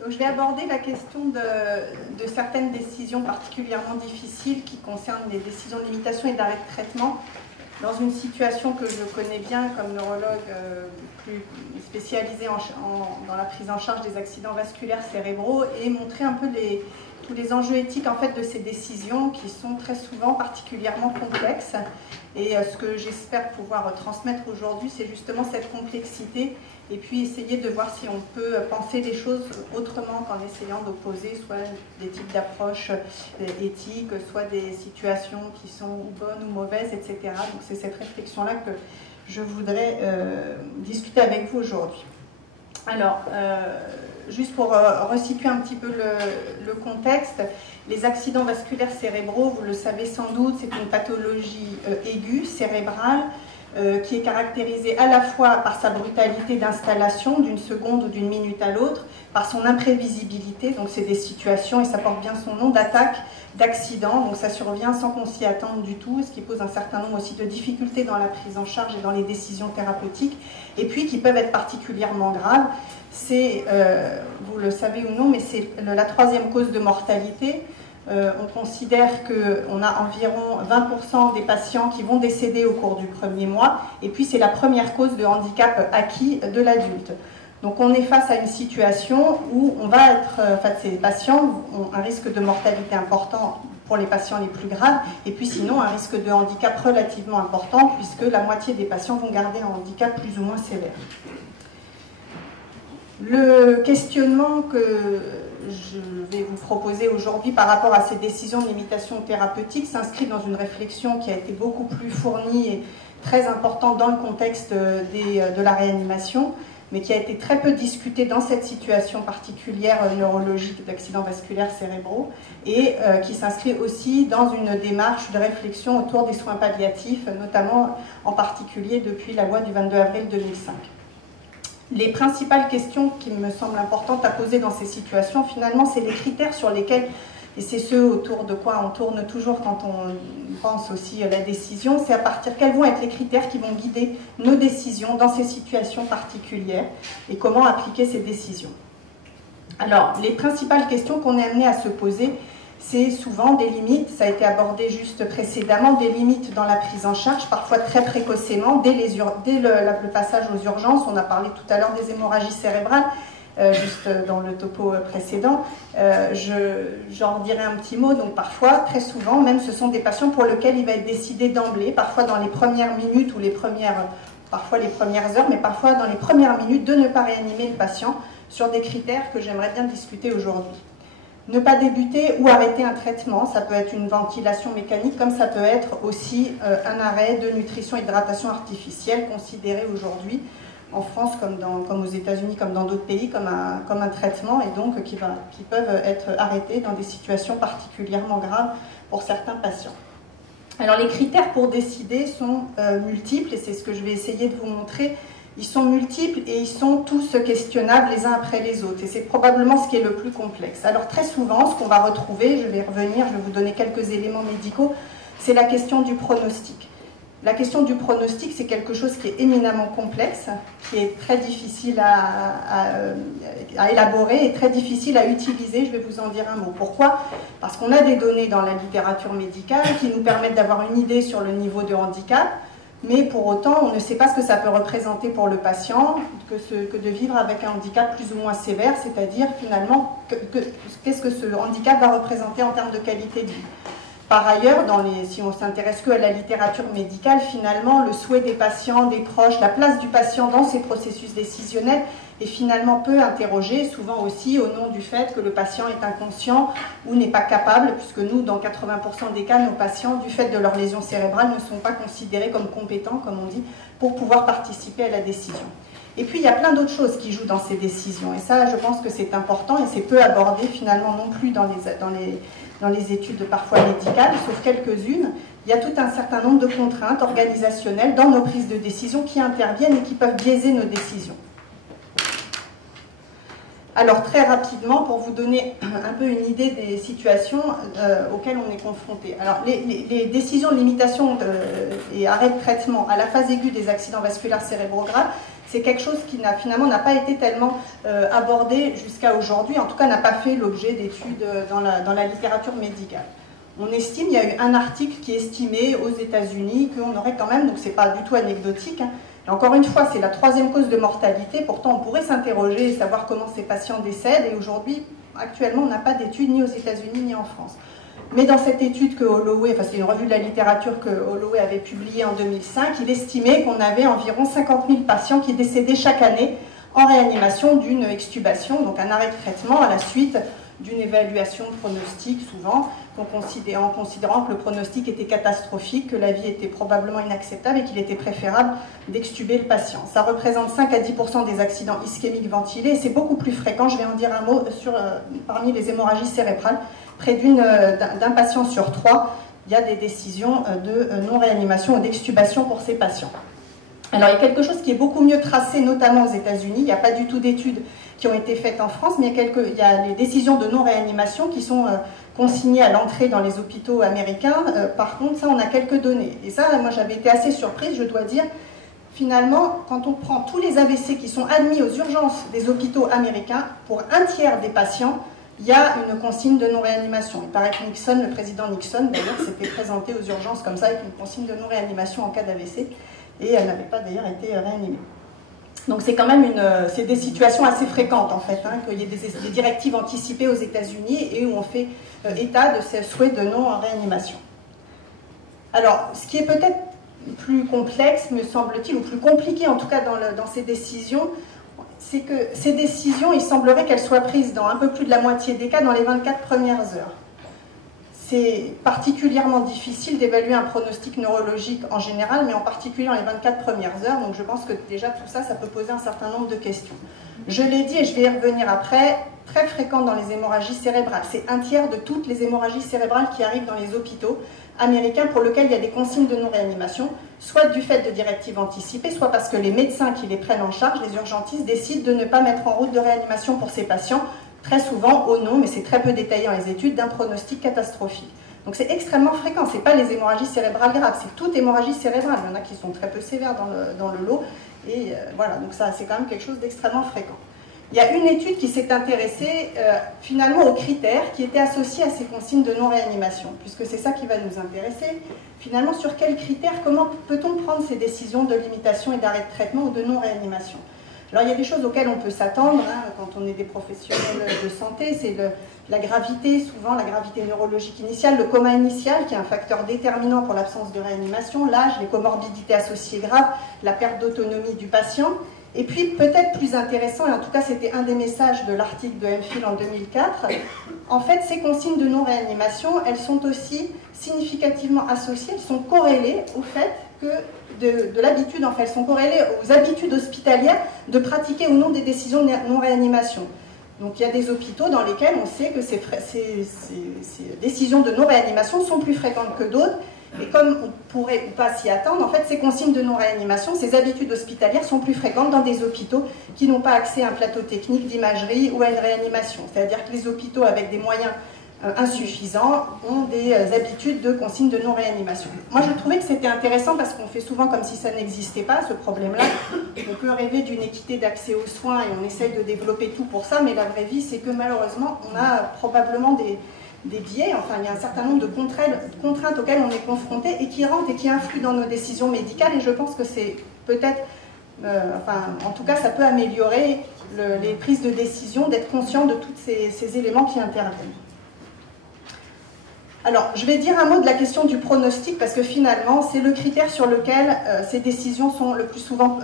Donc, je vais aborder la question de certaines décisions particulièrement difficiles qui concernent les décisions de limitation et d'arrêt de traitement dans une situation que je connais bien comme neurologue plus spécialisée dans la prise en charge des accidents vasculaires cérébraux et montrer un peu tous les enjeux éthiques en fait, de ces décisions qui sont très souvent particulièrement complexes. Et ce que j'espère pouvoir transmettre aujourd'hui, c'est justement cette complexité et puis essayer de voir si on peut penser les choses autrement qu'en essayant d'opposer soit des types d'approches éthiques, soit des situations qui sont bonnes ou mauvaises, etc. Donc c'est cette réflexion-là que je voudrais discuter avec vous aujourd'hui. Alors, juste pour resituer un petit peu le contexte, les accidents vasculaires cérébraux, vous le savez sans doute, c'est une pathologie aiguë, cérébrale, qui est caractérisée à la fois par sa brutalité d'installation d'une seconde ou d'une minute à l'autre, par son imprévisibilité, donc c'est des situations, et ça porte bien son nom, d'attaque, d'accident, donc ça survient sans qu'on s'y attende du tout, ce qui pose un certain nombre aussi de difficultés dans la prise en charge et dans les décisions thérapeutiques, et puis qui peuvent être particulièrement graves. C'est, vous le savez ou non, mais c'est la troisième cause de mortalité. On considère qu'on a environ 20% des patients qui vont décéder au cours du premier mois, et puis c'est la première cause de handicap acquis de l'adulte. Donc on est face à une situation où on va être, ces patients ont un risque de mortalité important pour les patients les plus graves, et puis sinon un risque de handicap relativement important, puisque la moitié des patients vont garder un handicap plus ou moins sévère. Le questionnement que je vais vous proposer aujourd'hui par rapport à ces décisions de limitation thérapeutique s'inscrit dans une réflexion qui a été beaucoup plus fournie et très importante dans le contexte de la réanimation, mais qui a été très peu discutée dans cette situation particulière neurologique d'accidents vasculaires cérébraux et qui s'inscrit aussi dans une démarche de réflexion autour des soins palliatifs, notamment en particulier depuis la loi du 22 avril 2005. Les principales questions qui me semblent importantes à poser dans ces situations, finalement, c'est les critères sur lesquels, et c'est ce autour de quoi on tourne toujours quand on pense aussi à la décision, c'est à partir quels vont être les critères qui vont guider nos décisions dans ces situations particulières et comment appliquer ces décisions. Alors, les principales questions qu'on est amené à se poser, c'est souvent des limites, ça a été abordé juste précédemment, des limites dans la prise en charge, parfois très précocement, dès le passage aux urgences. On a parlé tout à l'heure des hémorragies cérébrales, juste dans le topo précédent. J'en dirai un petit mot. Donc parfois, très souvent, même ce sont des patients pour lesquels il va être décidé d'emblée, parfois dans les premières minutes ou parfois les premières heures, mais parfois dans les premières minutes, de ne pas réanimer le patient sur des critères que j'aimerais bien discuter aujourd'hui. Ne pas débuter ou arrêter un traitement, ça peut être une ventilation mécanique, comme ça peut être aussi un arrêt de nutrition et hydratation artificielle, considéré aujourd'hui en France comme aux États-Unis, comme dans d'autres pays, comme un traitement, et donc qui peuvent être arrêtés dans des situations particulièrement graves pour certains patients. Alors les critères pour décider sont multiples, et c'est ce que je vais essayer de vous montrer. Ils sont multiples et ils sont tous questionnables les uns après les autres. Et c'est probablement ce qui est le plus complexe. Alors très souvent, ce qu'on va retrouver, je vais revenir, je vais vous donner quelques éléments médicaux, c'est la question du pronostic. La question du pronostic, c'est quelque chose qui est éminemment complexe, qui est très difficile à élaborer et très difficile à utiliser. Je vais vous en dire un mot. Pourquoi? Parce qu'on a des données dans la littérature médicale qui nous permettent d'avoir une idée sur le niveau de handicap, mais pour autant, on ne sait pas ce que ça peut représenter pour le patient que de vivre avec un handicap plus ou moins sévère, c'est-à-dire finalement, qu'est-ce que ce handicap va représenter en termes de qualité de vie. Par ailleurs, si on s'intéresse que à la littérature médicale, finalement, le souhait des patients, des proches, la place du patient dans ces processus décisionnels est finalement peu interrogé, souvent aussi au nom du fait que le patient est inconscient ou n'est pas capable, puisque nous, dans 80% des cas, nos patients, du fait de leur lésion cérébrale, ne sont pas considérés comme compétents, comme on dit, pour pouvoir participer à la décision. Et puis, il y a plein d'autres choses qui jouent dans ces décisions, et ça, je pense que c'est important, et c'est peu abordé finalement non plus dans les études parfois médicales, sauf quelques-unes. Il y a tout un certain nombre de contraintes organisationnelles dans nos prises de décision qui interviennent et qui peuvent biaiser nos décisions. Alors très rapidement, pour vous donner un peu une idée des situations auxquelles on est confronté. Alors les décisions de limitation et arrêt de traitement à la phase aiguë des accidents vasculaires cérébraux graves, c'est quelque chose qui finalement n'a pas été tellement abordé jusqu'à aujourd'hui, en tout cas n'a pas fait l'objet d'études dans la littérature médicale. On estime, il y a eu un article qui estimait aux États-Unis qu'on aurait quand même, donc c'est pas du tout anecdotique, hein, et encore une fois, c'est la 3e cause de mortalité, pourtant on pourrait s'interroger et savoir comment ces patients décèdent, et aujourd'hui, actuellement, on n'a pas d'études ni aux États-Unis ni en France. Mais dans cette étude que Holloway, enfin c'est une revue de la littérature que Holloway avait publiée en 2005, il estimait qu'on avait environ 50 000 patients qui décédaient chaque année en réanimation d'une extubation, donc un arrêt de traitement à la suite d'une évaluation de pronostic, souvent, en considérant que le pronostic était catastrophique, que la vie était probablement inacceptable et qu'il était préférable d'extuber le patient. Ça représente 5 à 10% des accidents ischémiques ventilés, et c'est beaucoup plus fréquent, je vais en dire un mot, parmi les hémorragies cérébrales. Près d'un patient sur 3, il y a des décisions de non-réanimation ou d'extubation pour ces patients. Alors il y a quelque chose qui est beaucoup mieux tracé, notamment aux États-Unis. Il n'y a pas du tout d'études qui ont été faites en France, mais il y a les décisions de non-réanimation qui sont consignées à l'entrée dans les hôpitaux américains. Par contre, ça, on a quelques données. Et ça, moi, j'avais été assez surprise, je dois dire. Finalement, quand on prend tous les AVC qui sont admis aux urgences des hôpitaux américains, pour un tiers des patients, il y a une consigne de non-réanimation. Il paraît que Nixon, le président Nixon, d'ailleurs, s'était présenté aux urgences comme ça, avec une consigne de non-réanimation en cas d'AVC, et elle n'avait pas d'ailleurs été réanimée. Donc c'est quand même c'est des situations assez fréquentes, en fait, hein, qu'il y ait des directives anticipées aux États-Unis et où on fait état de ces souhaits de non-réanimation. Alors, ce qui est peut-être plus complexe, me semble-t-il, ou plus compliqué en tout cas dans ces décisions, c'est que ces décisions, il semblerait qu'elles soient prises dans un peu plus de la moitié des cas dans les 24 premières heures. C'est particulièrement difficile d'évaluer un pronostic neurologique en général, mais en particulier dans les 24 premières heures, donc je pense que déjà tout ça, ça peut poser un certain nombre de questions. Je l'ai dit et je vais y revenir après, très fréquent dans les hémorragies cérébrales. C'est un tiers de toutes les hémorragies cérébrales qui arrivent dans les hôpitaux américains pour lesquels il y a des consignes de non-réanimation, soit du fait de directives anticipées, soit parce que les médecins qui les prennent en charge, les urgentistes, décident de ne pas mettre en route de réanimation pour ces patients, très souvent au nom, mais c'est très peu détaillé dans les études, d'un pronostic catastrophique. Donc c'est extrêmement fréquent, ce n'est pas les hémorragies cérébrales graves, c'est toute hémorragie cérébrale. Il y en a qui sont très peu sévères dans le lot, et voilà, donc ça c'est quand même quelque chose d'extrêmement fréquent. Il y a une étude qui s'est intéressée finalement aux critères qui étaient associés à ces consignes de non-réanimation, puisque c'est ça qui va nous intéresser. Finalement, sur quels critères, comment peut-on prendre ces décisions de limitation et d'arrêt de traitement ou de non-réanimation? Alors il y a des choses auxquelles on peut s'attendre hein, quand on est des professionnels de santé, c'est la gravité, souvent la gravité neurologique initiale, le coma initial qui est un facteur déterminant pour l'absence de réanimation, l'âge, les comorbidités associées graves, la perte d'autonomie du patient. Et puis peut-être plus intéressant, et en tout cas c'était un des messages de l'article de MPhil en 2004, en fait ces consignes de non-réanimation, elles sont aussi significativement associées, elles sont corrélées au fait que de l'habitude, en fait, elles sont corrélées aux habitudes hospitalières de pratiquer ou non des décisions de non-réanimation. Donc il y a des hôpitaux dans lesquels on sait que ces décisions de non-réanimation sont plus fréquentes que d'autres, et comme on pourrait ou pas s'y attendre, en fait ces consignes de non-réanimation, ces habitudes hospitalières sont plus fréquentes dans des hôpitaux qui n'ont pas accès à un plateau technique d'imagerie ou à une réanimation. C'est-à-dire que les hôpitaux avec des moyens insuffisants ont des habitudes de consignes de non-réanimation. Moi je trouvais que c'était intéressant parce qu'on fait souvent comme si ça n'existait pas, ce problème-là. On peut rêver d'une équité d'accès aux soins et on essaye de développer tout pour ça, mais la vraie vie c'est que malheureusement on a probablement des biais, enfin il y a un certain nombre de contraintes auxquelles on est confronté et qui rentrent et qui influent dans nos décisions médicales, et je pense que c'est peut-être, en tout cas ça peut améliorer les prises de décision, d'être conscient de tous ces éléments qui interviennent. Alors, je vais dire un mot de la question du pronostic, parce que finalement, c'est le critère sur lequel ces décisions sont le plus souvent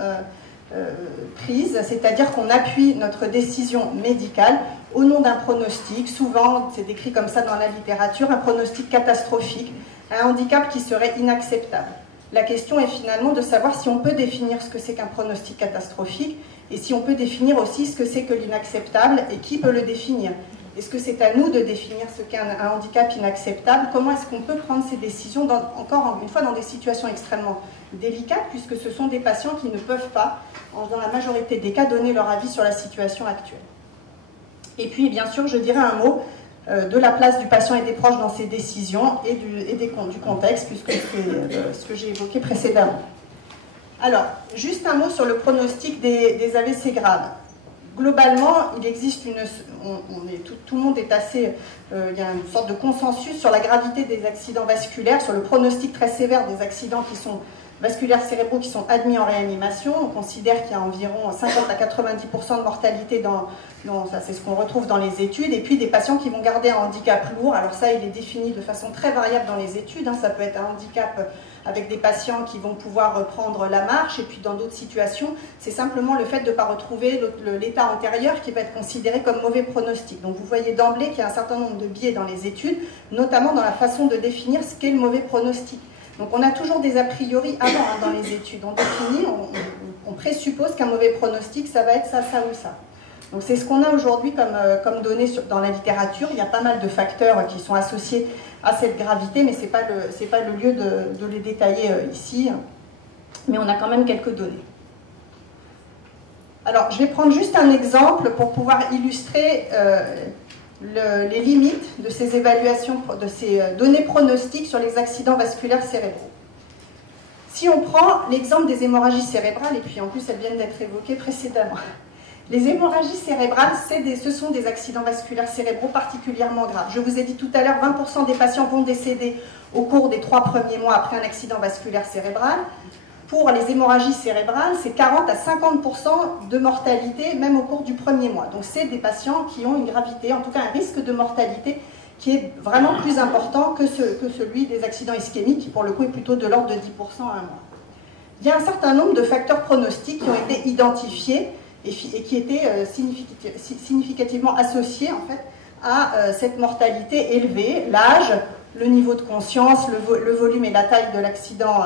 prises, c'est-à-dire qu'on appuie notre décision médicale au nom d'un pronostic, souvent, c'est décrit comme ça dans la littérature, un pronostic catastrophique, un handicap qui serait inacceptable. La question est finalement de savoir si on peut définir ce que c'est qu'un pronostic catastrophique, et si on peut définir aussi ce que c'est que l'inacceptable, et qui peut le définir. Est-ce que c'est à nous de définir ce qu'est un handicap inacceptable? Comment est-ce qu'on peut prendre ces décisions, encore une fois, dans des situations extrêmement délicates, puisque ce sont des patients qui ne peuvent pas, dans la majorité des cas, donner leur avis sur la situation actuelle. Et puis, bien sûr, je dirais un mot de la place du patient et des proches dans ces décisions et du contexte, puisque c'est ce que j'ai évoqué précédemment. Alors, juste un mot sur le pronostic des AVC graves. Globalement, il existe tout le monde est assez... il y a une sorte de consensus sur la gravité des accidents vasculaires, sur le pronostic très sévère des accidents qui sont vasculaires cérébraux qui sont admis en réanimation. On considère qu'il y a environ 50 à 90% de mortalité ça c'est ce qu'on retrouve dans les études, et puis des patients qui vont garder un handicap lourd. Alors ça, il est défini de façon très variable dans les études, hein. Ça peut être un handicap avec des patients qui vont pouvoir reprendre la marche, et puis dans d'autres situations, c'est simplement le fait de ne pas retrouver l'état antérieur qui va être considéré comme mauvais pronostic. Donc vous voyez d'emblée qu'il y a un certain nombre de biais dans les études, notamment dans la façon de définir ce qu'est le mauvais pronostic. Donc on a toujours des a priori avant, hein, dans les études. On définit, on présuppose qu'un mauvais pronostic, ça va être ça, ça ou ça. Donc c'est ce qu'on a aujourd'hui comme données dans la littérature. Il y a pas mal de facteurs qui sont associés à cette gravité, mais ce n'est pas le lieu de les détailler ici. Mais on a quand même quelques données. Alors je vais prendre juste un exemple pour pouvoir illustrer les limites de ces évaluations, de ces données pronostiques sur les accidents vasculaires cérébraux. Si on prend l'exemple des hémorragies cérébrales, et puis en plus elles viennent d'être évoquées précédemment. Les hémorragies cérébrales, ce sont des accidents vasculaires cérébraux particulièrement graves. Je vous ai dit tout à l'heure, 20% des patients vont décéder au cours des 3 premiers mois après un accident vasculaire cérébral. Pour les hémorragies cérébrales, c'est 40 à 50% de mortalité, même au cours du premier mois. Donc c'est des patients qui ont une gravité, en tout cas un risque de mortalité, qui est vraiment plus important que celui des accidents ischémiques, qui pour le coup est plutôt de l'ordre de 10% à un mois. Il y a un certain nombre de facteurs pronostiques qui ont été identifiés et qui étaient significativement associés en fait, à cette mortalité élevée, l'âge, le niveau de conscience, le volume et la taille de l'accident,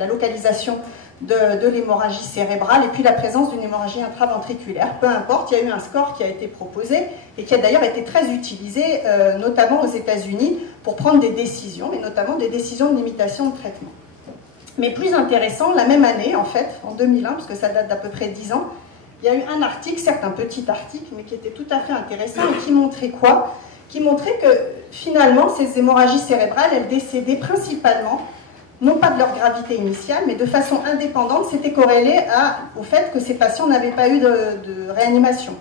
la localisation de l'hémorragie cérébrale, et puis la présence d'une hémorragie intraventriculaire. Peu importe, il y a eu un score qui a été proposé et qui a d'ailleurs été très utilisé, notamment aux États-Unis, pour prendre des décisions, et notamment des décisions de limitation de traitement. Mais plus intéressant, la même année, en fait, en 2001, parce que ça date d'à peu près 10 ans, il y a eu un article, certes un petit article, mais qui était tout à fait intéressant, et qui montrait quoi? Qui montrait que finalement, ces hémorragies cérébrales, elles décédaient principalement, non pas de leur gravité initiale, mais de façon indépendante, c'était corrélé au fait que ces patients n'avaient pas eu de réanimation.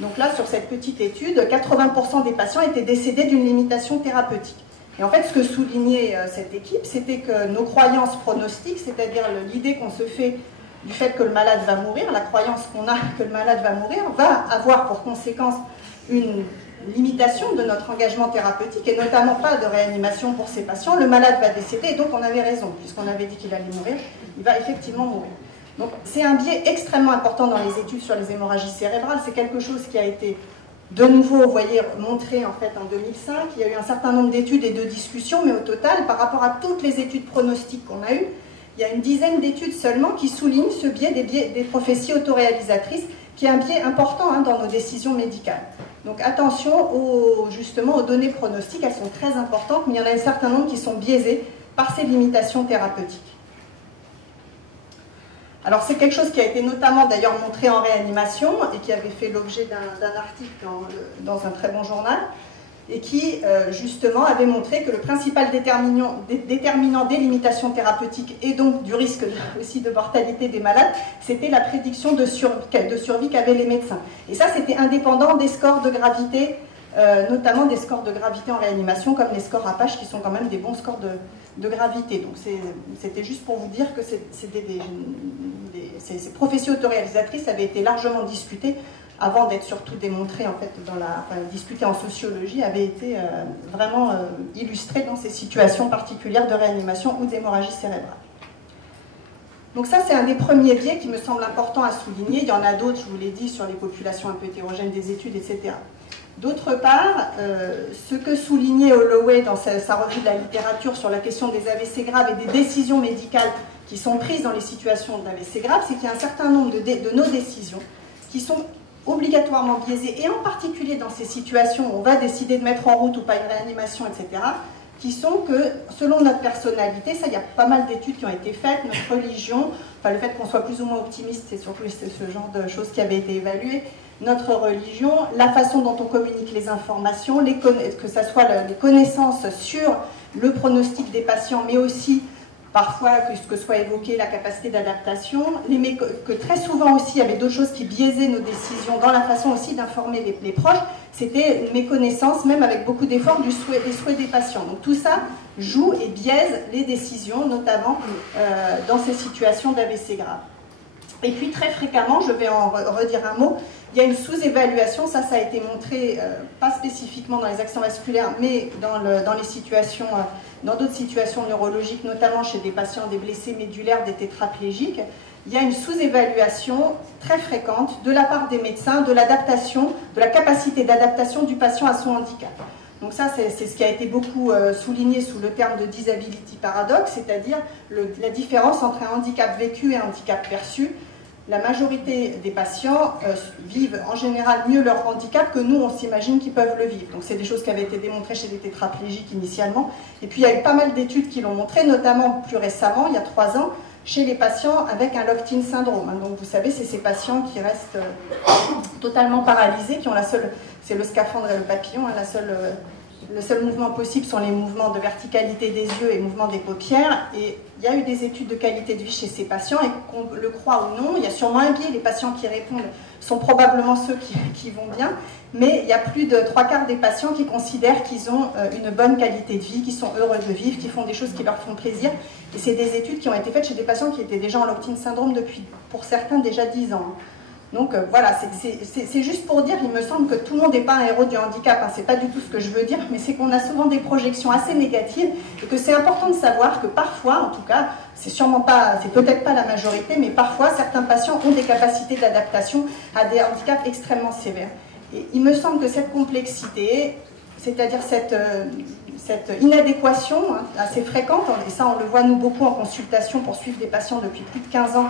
Donc là, sur cette petite étude, 80% des patients étaient décédés d'une limitation thérapeutique. Et en fait, ce que soulignait cette équipe, c'était que nos croyances pronostiques, c'est-à-dire l'idée qu'on se fait du fait que le malade va mourir, la croyance qu'on a que le malade va mourir, va avoir pour conséquence une limitation de notre engagement thérapeutique, et notamment pas de réanimation pour ces patients. Le malade va décéder, et donc on avait raison, puisqu'on avait dit qu'il allait mourir, il va effectivement mourir. Donc c'est un biais extrêmement important dans les études sur les hémorragies cérébrales. C'est quelque chose qui a été de nouveau, vous voyez, montré en fait en 2005. Il y a eu un certain nombre d'études et de discussions, mais au total, par rapport à toutes les études pronostiques qu'on a eues, il y a une dizaine d'études seulement qui soulignent ce biais des prophéties autoréalisatrices, qui est un biais important dans nos décisions médicales. Donc attention justement aux données pronostiques, elles sont très importantes, mais il y en a un certain nombre qui sont biaisées par ces limitations thérapeutiques. Alors c'est quelque chose qui a été notamment d'ailleurs montré en réanimation et qui avait fait l'objet d'un article dans un très bon journal, et qui justement avait montré que le principal déterminant des limitations thérapeutiques et donc du risque aussi de mortalité des malades, c'était la prédiction de survie qu'avaient les médecins. Et ça, c'était indépendant des scores de gravité, notamment des scores de gravité en réanimation, comme les scores Apache, qui sont quand même des bons scores de gravité. Donc c'était juste pour vous dire que ces prophéties autoréalisatrices avaient été largement discutées avant d'être surtout démontré en fait discuté en sociologie, avait été vraiment illustré dans ces situations particulières de réanimation ou d'hémorragie cérébrale. Donc ça, c'est un des premiers biais qui me semble important à souligner. Il y en a d'autres, je vous l'ai dit, sur les populations un peu hétérogènes des études, etc. D'autre part, ce que soulignait Holloway dans sa revue de la littérature sur la question des AVC graves et des décisions médicales qui sont prises dans les situations d'AVC graves, c'est qu'il y a un certain nombre de nos décisions qui sont obligatoirement biaisées, et en particulier dans ces situations où on va décider de mettre en route ou pas une réanimation, etc., qui sont que, selon notre personnalité, ça, il y a pas mal d'études qui ont été faites, notre religion, enfin le fait qu'on soit plus ou moins optimiste, c'est surtout ce genre de choses qui avaient été évaluées, notre religion, la façon dont on communique les informations, que ce soit les connaissances sur le pronostic des patients, mais aussi parfois que soit évoquée la capacité d'adaptation, que très souvent aussi il y avait d'autres choses qui biaisaient nos décisions dans la façon aussi d'informer les proches, c'était une méconnaissance, même avec beaucoup d'efforts, des souhaits des patients. Donc tout ça joue et biaise les décisions, notamment dans ces situations d'AVC grave. Et puis très fréquemment, je vais en redire un mot, il y a une sous-évaluation, ça a été montré, pas spécifiquement dans les accidents vasculaires, mais dans les situations, dans d'autres situations neurologiques, notamment chez des patients, des blessés médulaires, des tétraplégiques. Il y a une sous-évaluation très fréquente de la part des médecins de l'adaptation, de la capacité d'adaptation du patient à son handicap. Donc ça, c'est ce qui a été beaucoup souligné sous le terme de disability paradox, c'est-à-dire la différence entre un handicap vécu et un handicap perçu. La majorité des patients vivent en général mieux leur handicap que nous, on s'imagine qu'ils peuvent le vivre. Donc c'est des choses qui avaient été démontrées chez les tétraplégiques initialement. Et puis il y a eu pas mal d'études qui l'ont montré, notamment plus récemment, il y a 3 ans, chez les patients avec un locked-in syndrome. Donc vous savez, c'est ces patients qui restent totalement paralysés, qui ont c'est le scaphandre et le papillon, le seul mouvement possible sont les mouvements de verticalité des yeux et mouvements des paupières. Et il y a eu des études de qualité de vie chez ces patients, et qu'on le croit ou non, il y a sûrement un biais, les patients qui répondent sont probablement ceux qui vont bien, mais il y a plus de 3/4 des patients qui considèrent qu'ils ont une bonne qualité de vie, qui sont heureux de vivre, qui font des choses qui leur font plaisir. Et c'est des études qui ont été faites chez des patients qui étaient déjà en locked-in syndrome depuis, pour certains, déjà 10 ans. Donc voilà, c'est juste pour dire, il me semble que tout le monde n'est pas un héros du handicap, hein, c'est pas du tout ce que je veux dire, mais c'est qu'on a souvent des projections assez négatives, et que c'est important de savoir que parfois, en tout cas, c'est peut-être pas la majorité, mais parfois certains patients ont des capacités d'adaptation à des handicaps extrêmement sévères. Et il me semble que cette complexité, c'est-à-dire cette inadéquation assez fréquente, et ça on le voit nous beaucoup en consultation pour suivre des patients depuis plus de 15 ans,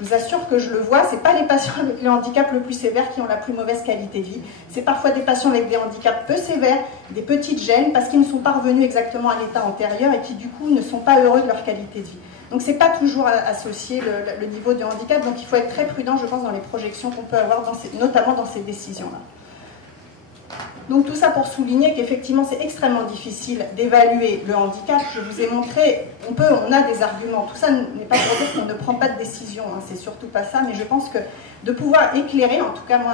je vous assure que je le vois, ce n'est pas les patients avec le handicap le plus sévère qui ont la plus mauvaise qualité de vie. C'est parfois des patients avec des handicaps peu sévères, des petites gênes, parce qu'ils ne sont pas revenus exactement à l'état antérieur et qui du coup ne sont pas heureux de leur qualité de vie. Donc ce n'est pas toujours associé le niveau de handicap, donc il faut être très prudent, je pense, dans les projections qu'on peut avoir, notamment dans ces décisions-là. Donc tout ça pour souligner qu'effectivement c'est extrêmement difficile d'évaluer le handicap. Je vous ai montré, on a des arguments. Tout ça n'est pas pour dire qu'on ne prend pas de décision, hein, c'est surtout pas ça, mais je pense que de pouvoir éclairer, en tout cas moi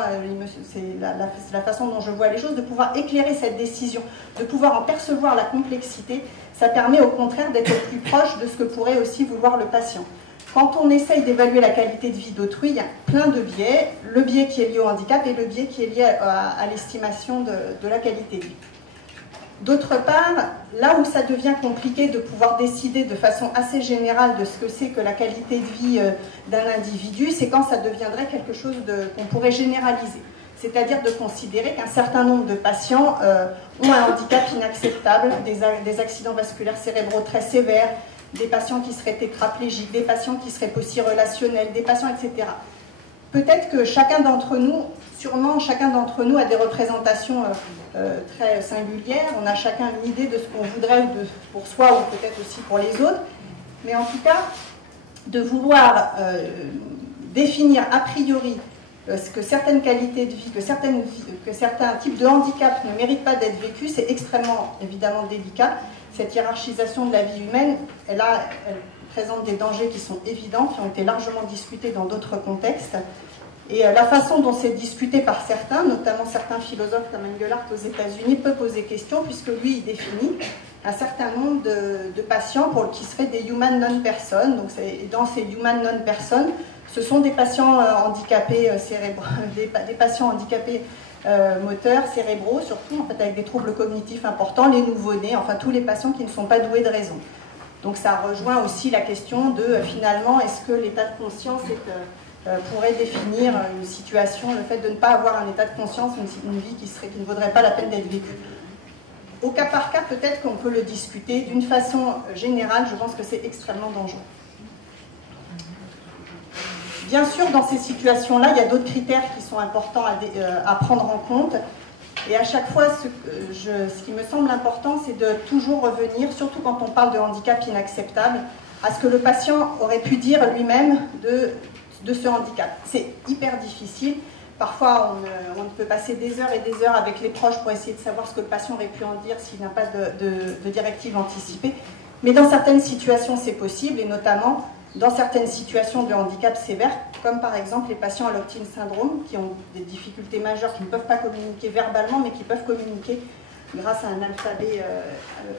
c'est la façon dont je vois les choses, de pouvoir éclairer cette décision, de pouvoir en percevoir la complexité, ça permet au contraire d'être plus proche de ce que pourrait aussi vouloir le patient. Quand on essaye d'évaluer la qualité de vie d'autrui, il y a plein de biais, le biais qui est lié au handicap et le biais qui est lié à l'estimation de la qualité de vie. D'autre part, là où ça devient compliqué de pouvoir décider de façon assez générale de ce que c'est que la qualité de vie d'un individu, c'est quand ça deviendrait quelque chose qu'on pourrait généraliser. C'est-à-dire de considérer qu'un certain nombre de patients ont un handicap inacceptable, des accidents vasculaires cérébraux très sévères, des patients qui seraient tétraplégiques, des patients qui seraient relationnels, des patients, etc. Peut-être que chacun d'entre nous, sûrement chacun d'entre nous a des représentations très singulières, on a chacun une idée de ce qu'on voudrait pour soi ou peut-être aussi pour les autres, mais en tout cas, de vouloir définir a priori que certaines qualités de vie, que certains types de handicap ne méritent pas d'être vécus, c'est extrêmement évidemment délicat. Cette hiérarchisation de la vie humaine, elle présente des dangers qui sont évidents, qui ont été largement discutés dans d'autres contextes. Et la façon dont c'est discuté par certains, notamment certains philosophes comme Engelhardt aux États-Unis, peut poser question, puisque lui, il définit un certain nombre de patients qui seraient des human non-persons. Donc dans ces human non-persons, ce sont des patients handicapés cérébraux, des patients handicapés moteurs, cérébraux, surtout en fait, avec des troubles cognitifs importants, les nouveau-nés, enfin tous les patients qui ne sont pas doués de raison. Donc ça rejoint aussi la question de finalement, est-ce que l'état de conscience pourrait définir une situation, le fait de ne pas avoir un état de conscience, une vie qui ne vaudrait pas la peine d'être vécue. Au cas par cas, peut-être qu'on peut le discuter. D'une façon générale, je pense que c'est extrêmement dangereux. Bien sûr, dans ces situations-là, il y a d'autres critères qui sont importants à prendre en compte. Et à chaque fois, ce qui me semble important, c'est de toujours revenir, surtout quand on parle de handicap inacceptable, à ce que le patient aurait pu dire lui-même de ce handicap. C'est hyper difficile. Parfois, on peut passer des heures et des heures avec les proches pour essayer de savoir ce que le patient aurait pu en dire s'il n'a pas de directive anticipée. Mais dans certaines situations, c'est possible, et notamment dans certaines situations de handicap sévère, comme par exemple les patients à l'Optin syndrome, qui ont des difficultés majeures, qui ne peuvent pas communiquer verbalement, mais qui peuvent communiquer grâce à un alphabet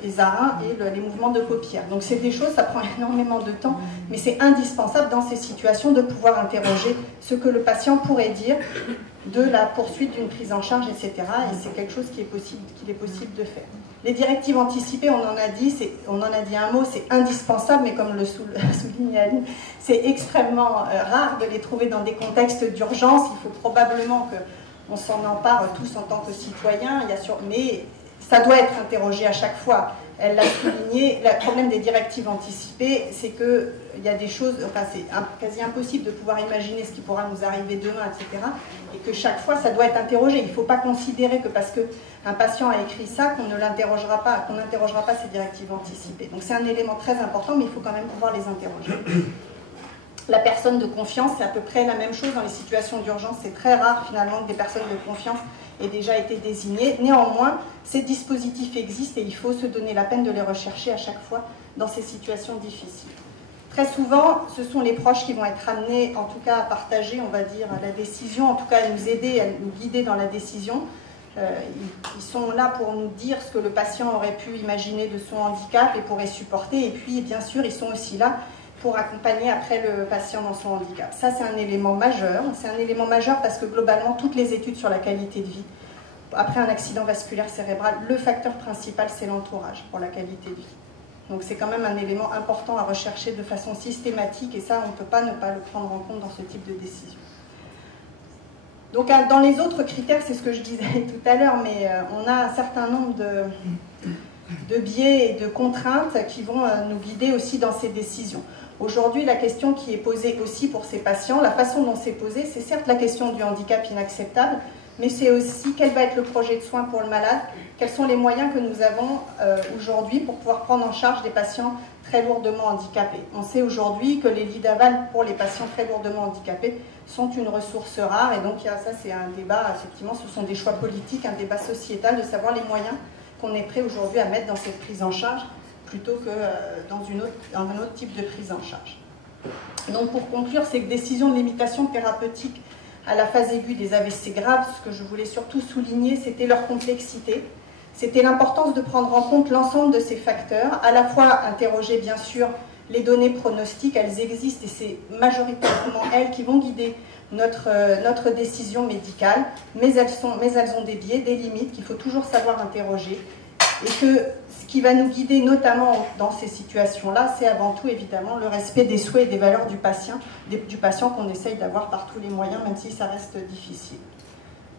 hésarin et les mouvements de paupières. Donc c'est des choses, ça prend énormément de temps, mais c'est indispensable dans ces situations de pouvoir interroger ce que le patient pourrait dire de la poursuite d'une prise en charge, etc. Et c'est quelque chose qu'il est possible de faire. Les directives anticipées, on en a dit un mot, c'est indispensable, mais comme le souligne Aline, c'est extrêmement rare de les trouver dans des contextes d'urgence. Il faut probablement qu'on s'en empare tous en tant que citoyens, mais ça doit être interrogé à chaque fois. Elle l'a souligné, le problème des directives anticipées, c'est qu'il y a des choses, enfin c'est quasi impossible de pouvoir imaginer ce qui pourra nous arriver demain, etc. Et que chaque fois, ça doit être interrogé. Il ne faut pas considérer que parce qu'un patient a écrit ça, qu'on n'interrogera pas ces directives anticipées. Donc c'est un élément très important, mais il faut quand même pouvoir les interroger. La personne de confiance, c'est à peu près la même chose dans les situations d'urgence. C'est très rare finalement que des personnes de confiance aient déjà été désignées. Néanmoins, ces dispositifs existent et il faut se donner la peine de les rechercher à chaque fois dans ces situations difficiles. Très souvent, ce sont les proches qui vont être amenés, en tout cas à partager, on va dire, la décision, en tout cas à nous aider, à nous guider dans la décision. Ils sont là pour nous dire ce que le patient aurait pu imaginer de son handicap et pourrait supporter. Et puis, bien sûr, ils sont aussi là pour accompagner après le patient dans son handicap. Ça, c'est un élément majeur. C'est un élément majeur parce que globalement, toutes les études sur la qualité de vie, après un accident vasculaire cérébral, le facteur principal, c'est l'entourage pour la qualité de vie. Donc c'est quand même un élément important à rechercher de façon systématique et ça, on ne peut pas ne pas le prendre en compte dans ce type de décision. Donc dans les autres critères, c'est ce que je disais tout à l'heure, mais on a un certain nombre de biais et de contraintes qui vont nous guider aussi dans ces décisions. Aujourd'hui, la question qui est posée aussi pour ces patients, la façon dont c'est posé, c'est certes la question du handicap inacceptable, mais c'est aussi quel va être le projet de soins pour le malade, quels sont les moyens que nous avons aujourd'hui pour pouvoir prendre en charge des patients très lourdement handicapés. On sait aujourd'hui que les lits d'aval pour les patients très lourdement handicapés sont une ressource rare, et donc ça c'est un débat, effectivement, ce sont des choix politiques, un débat sociétal de savoir les moyens qu'on est prêt aujourd'hui à mettre dans cette prise en charge plutôt que dans un autre type de prise en charge. Donc pour conclure, ces décisions de limitation thérapeutique à la phase aiguë des AVC graves, ce que je voulais surtout souligner, c'était leur complexité. C'était l'importance de prendre en compte l'ensemble de ces facteurs, à la fois interroger bien sûr les données pronostiques, elles existent et c'est majoritairement elles qui vont guider notre décision médicale, mais elles ont des biais, des limites qu'il faut toujours savoir interroger et que ce qui va nous guider notamment dans ces situations-là, c'est avant tout évidemment le respect des souhaits et des valeurs du patient qu'on essaye d'avoir par tous les moyens, même si ça reste difficile.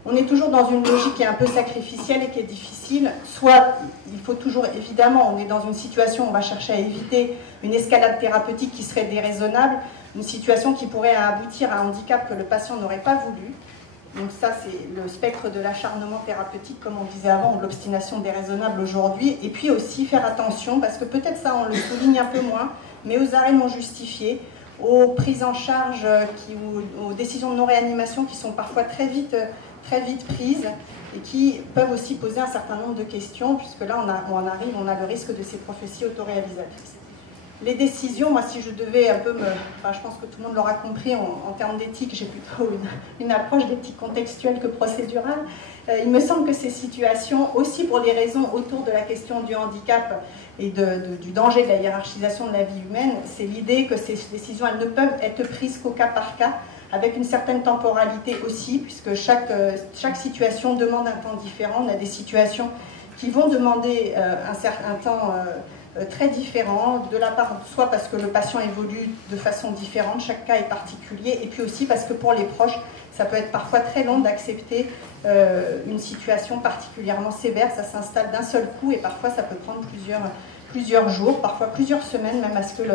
On est toujours dans une logique qui est un peu sacrificielle et qui est difficile. Soit, il faut toujours, évidemment, on est dans une situation où on va chercher à éviter une escalade thérapeutique qui serait déraisonnable, une situation qui pourrait aboutir à un handicap que le patient n'aurait pas voulu. Donc ça, c'est le spectre de l'acharnement thérapeutique, comme on disait avant, ou de l'obstination déraisonnable aujourd'hui. Et puis aussi faire attention, parce que peut-être ça, on le souligne un peu moins, mais aux arrêts non justifiés, aux prises en charge, aux décisions de non-réanimation qui sont parfois très vite prises et qui peuvent aussi poser un certain nombre de questions, puisque là, on a le risque de ces prophéties autoréalisatrices. Les décisions, moi, si je devais un peu je pense que tout le monde l'aura compris, en termes d'éthique, j'ai plutôt une approche d'éthique contextuelle que procédurale. Il me semble que ces situations, aussi pour les raisons autour de la question du handicap et du danger de la hiérarchisation de la vie humaine, c'est l'idée que ces décisions, elles ne peuvent être prises qu'au cas par cas, avec une certaine temporalité aussi, puisque chaque situation demande un temps différent. On a des situations qui vont demander un temps très différent, de la part soit parce que le patient évolue de façon différente, chaque cas est particulier, et puis aussi parce que pour les proches, ça peut être parfois très long d'accepter une situation particulièrement sévère, ça s'installe d'un seul coup et parfois ça peut prendre plusieurs jours, parfois plusieurs semaines, même à ce que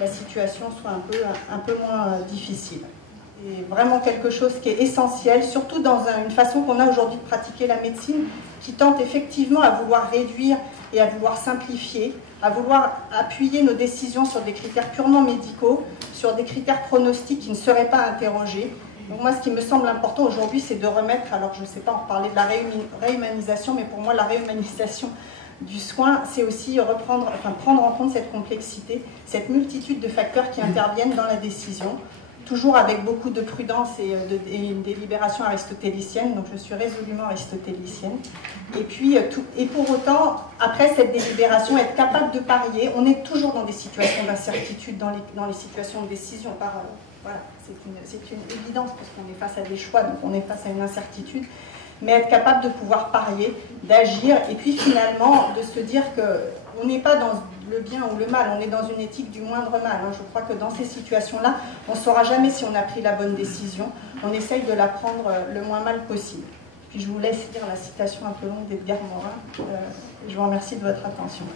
la situation soit un peu moins difficile. C'est vraiment quelque chose qui est essentiel, surtout dans une façon qu'on a aujourd'hui de pratiquer la médecine, qui tente effectivement à vouloir réduire et à vouloir simplifier, à vouloir appuyer nos décisions sur des critères purement médicaux, sur des critères pronostiques qui ne seraient pas interrogés. Donc moi, ce qui me semble important aujourd'hui, c'est de remettre, alors je ne sais pas, on parlait de la réhumanisation, mais pour moi, la réhumanisation du soin, c'est aussi prendre en compte cette complexité, cette multitude de facteurs qui interviennent dans la décision, toujours avec beaucoup de prudence et une délibération aristotélicienne, donc je suis résolument aristotélicienne. Et puis, et pour autant, après cette délibération, être capable de parier, on est toujours dans des situations d'incertitude, dans les situations de décision. Voilà, c'est une évidence, parce qu'on est face à des choix, donc on est face à une incertitude, mais être capable de pouvoir parier, d'agir, et puis finalement de se dire qu'on n'est pas dans le bien ou le mal, on est dans une éthique du moindre mal. Je crois que dans ces situations-là, on ne saura jamais si on a pris la bonne décision, on essaye de la prendre le moins mal possible. Puis je vous laisse lire la citation un peu longue d'Edgar Morin. Je vous remercie de votre attention.